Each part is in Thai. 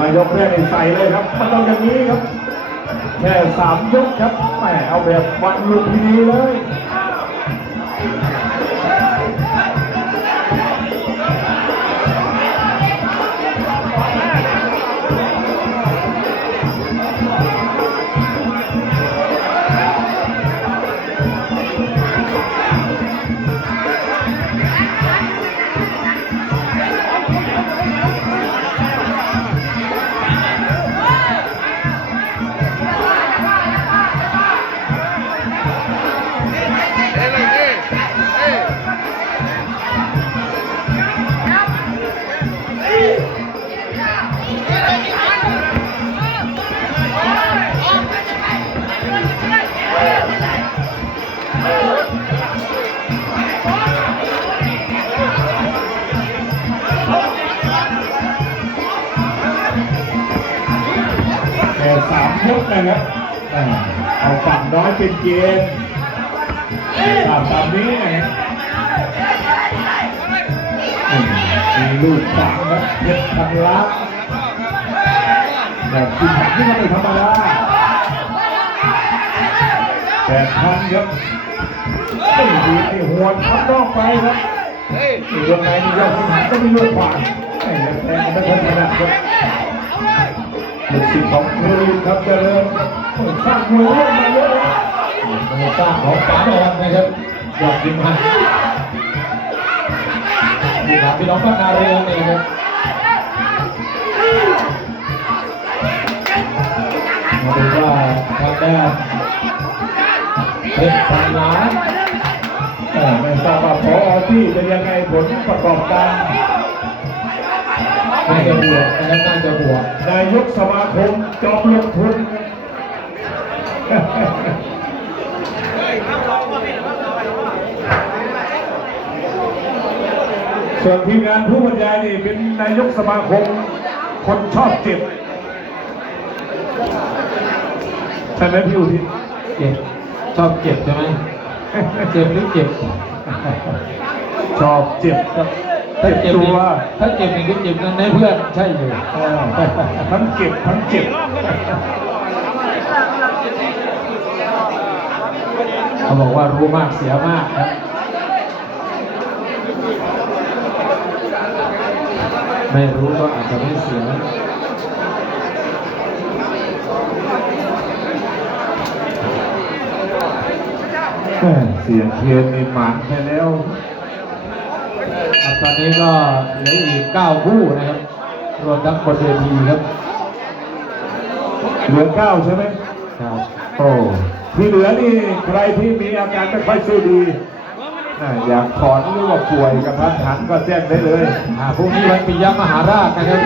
มายกแรกนี่ใส่เลยครับ มันต้องอย่างนี้ครับ แค่สามยกครับแหมเอาแบบวันลุมพินีเลย นะครับอ่าเอาฝั่งน้อยเป็นเกณฑ์ตามตามนี้นะครับอืมมีลูกฝังครับเพชรพันลักษณ์แบบกินผักที่มันไม่ธรรมดาแปดพันครับไม่ดีไอ้หัวทับนอกไปครับนี่ยังไงนี่ยอดที่หันก็มีลูกฝังไอ้แรงมันไม่ค่อยถนัดครับ ลูกศิษย์ของครูครับเจริญสร้างมวยเรื่องมาเยอะเลยโมต้างของป๋านอนนะครับยอดยิมหันนี่ครับพี่น้องบ้านนาเรืองนี่ครับมาดูว่าทางด้านเพชรพันล้านไม่ทราบว่าพอที่เป็นยังไงผลประกอบการ น่าจะบวกนะครับน่าจะบวกนายกสมาคมจอมลงทุนส่วนทีมงานผู้บรรยายนี่เป็นนายกสมาคมคนชอบเจ็บใช่ไหมพี่อุทิศเจ็บชอบเจ็บใช่ไหมเจ็บหรือเจ็บ ชอบเจ็บครับ ถ้าเจ็เจ็บบตันี่วถ้าเจ็บนี่คือเจ็บกันในเพื่อนใช่เลยเออทั้งเจ็บทั้งเจ็บเขาบอกว่ารู้มากเสียมากครับไม่รู้ก็อาจจะไม่เสียแม่เสียงเทียนมีหมันไปแล้ว ครับตอนนี้ก็เหลืออีก9คู่นะครับรวมทั้งบนเวทีครับเหลือเก้าใช่ไหมครับโอ้ที่เหลือนี่ใครที่มีอาการไม่ค่อยสู้ดีอ่าอยากถอนหรือว่าป่วยกับทันหันก็แจ้งได้เลยอ่าพรุ่งนี้วันปิยมหาราชนะครับ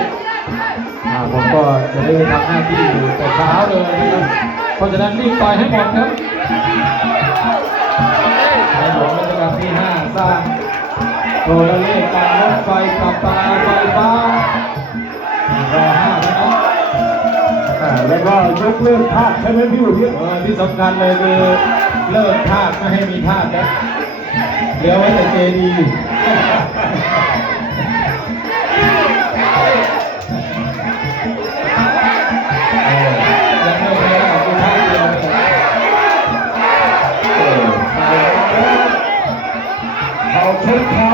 อ่าผมก็จะได้ทำหน้าที่อยู่แต่เช้าเลยนะครับเพราะฉะนั้นรีบต่อยให้หมดครับ โทรเลขการรถไฟปรับปลาไฟฟ้ารอห้าแล้วนะอ่าแล้วก็ยกเลิกภาคใช่ไหมพี่อุทิศเออที่สำคัญเลยคือเลิกทาสไม่ให้มีทาสนะเดี๋ยวไว้แต่เจดี ชนเขา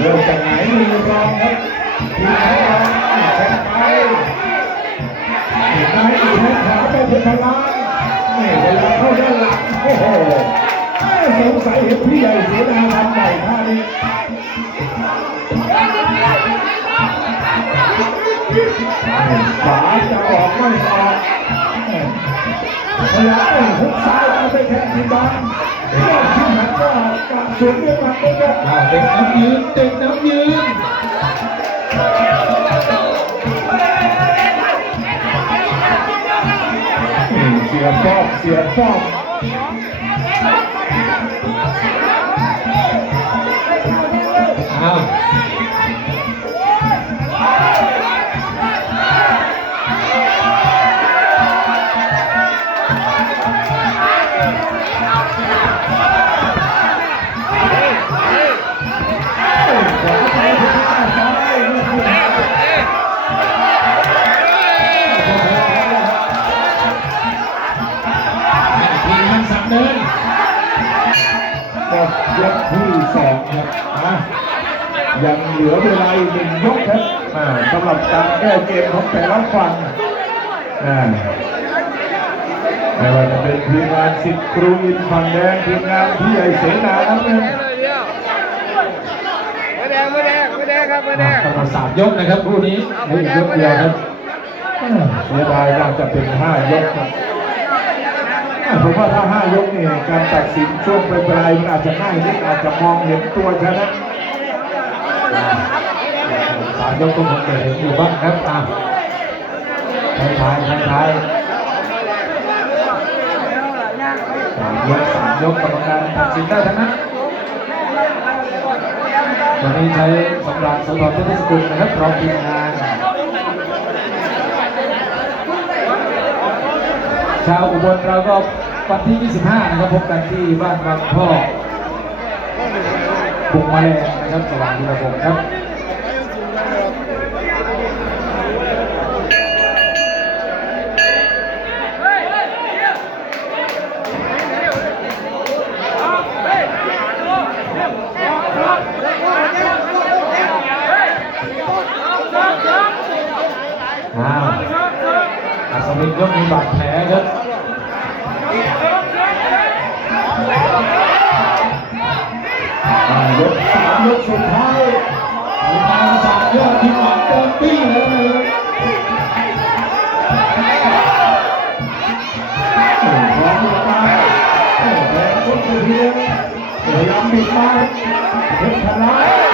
เริ่มจากไหนมือรองครับทีมของแข่งไปนายอีกแข่งขาไปเป็นพลังนี่เวลาเข้าด้านหลังโอ้โหสงสัยเห็นพี่ใหญ่เสียดายทำใหญ่ท่านี้ขวาจะออกไม่ออก พยายามหุกซ้ายเอาไปแทนทีมบังยอดชิงหันก็กะสวนด้วยหมัดเลยครับเด็กน้ำยืนเด็กน้ำยืนเสียป้อมเสียป้อมอ้าว ลือเวลาอีกหนึ่งยกครับอ่าสำหรับการแก้เกมของแต่ละฝั่งอ่าไม่ว่าจะเป็นทีมงานสิทธิ์ครูอินฝั่งแดงทีมงานพี่ใหญ่เสนาน้ำเงินไม่แดงไม่แดงไม่แดงครับไม่แดงกำลังสามยกนะครับคู่นี้ในอีกยกเดียวครับเสียดายน่าจะเป็นห้ายกครับอ่าผมว่าถ้าห้ายกเนี่ยการตัดสินช่วงปลายๆมันอาจจะง่ายนิดอาจจะมองเห็นตัวชนะ สามยกก็คงจะเห็นอยู่บ้างครับอะท้ายท้ายท้ายสามยกสามยกกรรมการตัดสินได้ทั้งนั้นวันนี้ใช้สำหรับสำหรับเทศสกุลนะครับรองทีมงานชาวอุบลเราก็วันที่ 25 นะครับพบกันที่บ้านบางพ่อ ปุงมาแลงนะครับสว่างวีระวงศ์ครับอ้าวอัศวินก็มีบาดแผลครับ วังเต็มที่แล้วนะครับพยายามบิดมาเพชรชนะ